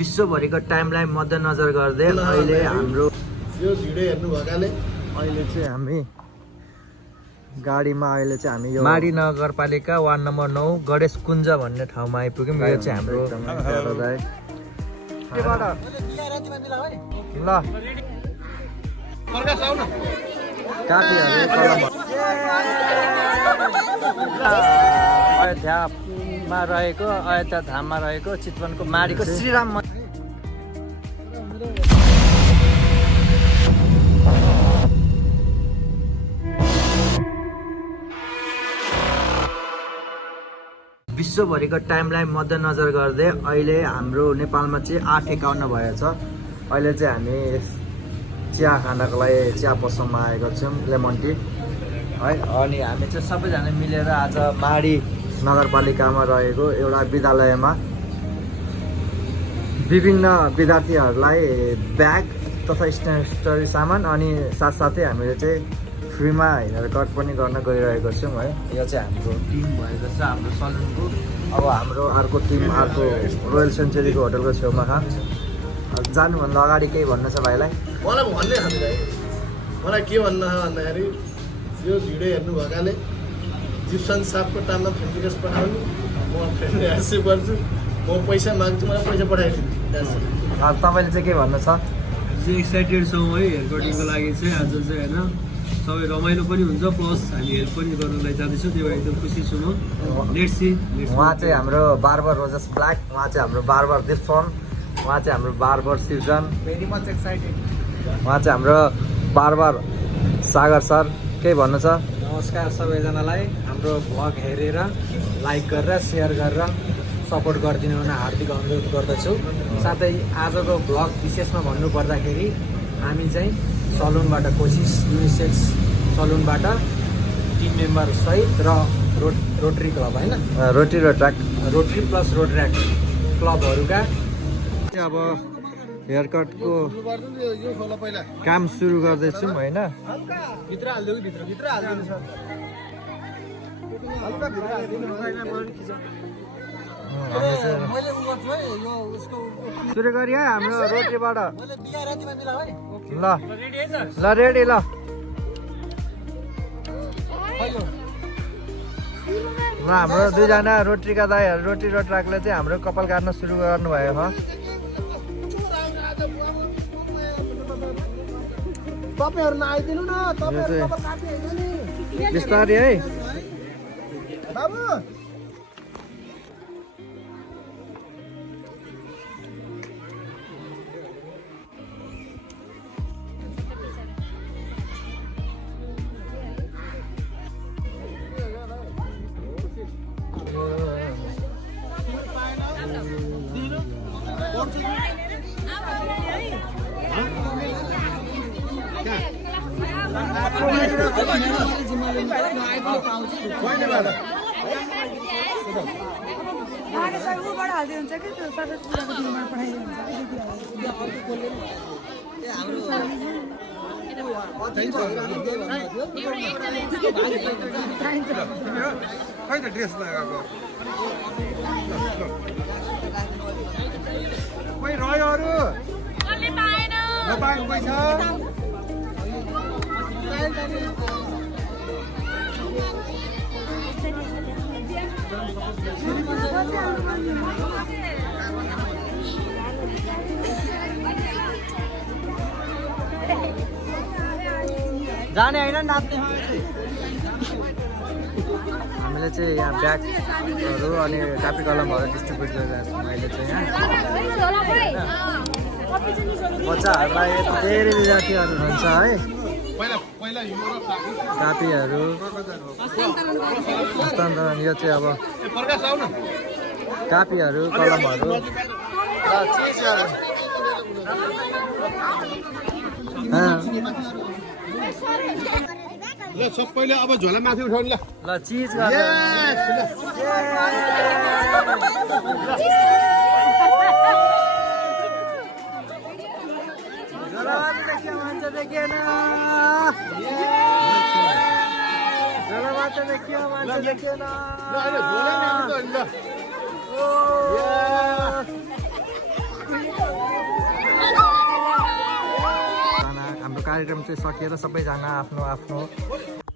विश्वभरिको टाइमलाई मध्यनजर गर्दै अहिले हाम्रो यो भिडियो हेर्नु भएकाले अहिले चाहिँ हामी गाडीमा अहिले चाहिँ हामी यो माडी नगरपालिका वार्ड नम्बर 9 गणेश कुञ्ज भन्ने ठाउँमा आइपुग्यौँ। यो चाहिँ हाम्रो ल अयोध्यामा रहेको अयोध्या धाममा रहेको चितवनको माडीको श्रीराम मन्दिर विश्वभरिको टाइमलाई मध्यनजर गर्दै अहिले हाम्रो नेपालमा चाहिँ 8:51 भएछ। अहिले चाहिँ हामी चिया खानको लागि चिया पसलमा आएको छौँ, लेमन टी है। अनि हामी चाहिँ सबैजना मिलेर आज माडी नगरपालिकामा रहेको एउटा विद्यालयमा विभिन्न विद्यार्थीहरूलाई ब्याग तथा स्टेसनरी सामान अनि साथसाथै हामीले चाहिँ फ्रीमा हेयर कट पनि गर्न गइरहेको छौँ है। यो चाहिँ हाम्रो टिम भएको छ हाम्रो सलुनको। अब हाम्रो अर्को टिम अर्को रोयल सेन्चुरीको होटलको छेउमा जानुभन्दा अगाडि केही भन्नु छ भाइलाई? मलाई भन्ने हामीलाई मलाई के भन्न भन्दाखेरि यो भिडियो हेर्नु भएकाले जिप्सन सापको टाइममा फ्रेन्ड रिक्वेस्ट पठाउनु, म फ्रेन्ड एक्सेप्ट गर्छु, म पैसा माग्छु, मलाई पैसा पठाइदिनु। तपाईँले चाहिँ के भन्नु छ? एक्साइटेड छौँ है हेयर कटिङको लागि चाहिँ आज चाहिँ होइन। सबै रमाइलो पनि हुन्छ प्लस हामी हेल्प पनि गर्नलाई जाँदैछौँ, त्यही भएर एकदम खुसी छु म। Let's see. उहाँ चाहिँ हाम्रो बार्बर रोजस ब्ल्याक, उहाँ चाहिँ हाम्रो बार्बर दिपसन, उहाँ चाहिँ हाम्रो barber season. Very much excited. उहाँ चाहिँ हाम्रो बार्बर सागर सर, केही भन्नु छ? नमस्कार सबैजनालाई। हाम्रो भ्लग हेरेर लाइक गरेर सेयर गरेर सपोर्ट गरिदिनु हुन हार्दिक अनुरोध गर्दछु। साथै आजको भ्लग विशेषमा भन्नुपर्दाखेरि हामी चाहिँ सलुनबाट कोसिस युनिसेक्स सलुनबाट टिम मेम्बर सहित र रोटरी क्लब होइन रोटी र ट्र्याक रोटरी प्लस रोटऱ्याक क्लबहरूका अब हेयर कटको काम सुरु गर्दैछौँ होइन। भित्र हाल्दियो कि भित्र हाल्दिनु छ। हल्का भित्र हाल्दिनु सुरु गरी है हाम्रो रोटीबाट। मैले बिहा रातिमा मिला है। ल ल रेडी ल हाम्रो दुईजना रोटीका दाईहरू रोटी र ट्र्याकले चाहिँ हाम्रो कपाल काट्न सुरु गर्नुभयो हो। तपाईहरु नआइदिनु न, तपाईहरु चाहिँ काट्ने हैन नि बिस्तारै है। बाबु। खै त ड्रेस लगाएको कोही रह्यो अरू नपाएको कोही छ? जाने होइन नाच्ने। हामीले चाहिँ यहाँ ब्यागहरू अनि कापी कलमहरू डिस्ट्रिब्युट गरिरहेको छौँ अहिले चाहिँ यहाँ बच्चाहरूलाई धेरै विद्यार्थीहरू हुन्छ है। कापीहरू हस्तान्तरण यो चाहिँ अब कापीहरू कलमहरू ल सबैले अब झोला माथि उठाउनु ल। ल चिज हाम्रो कार्यक्रम चाहिँ सकिएर सबैजना आफ्नो आफ्नो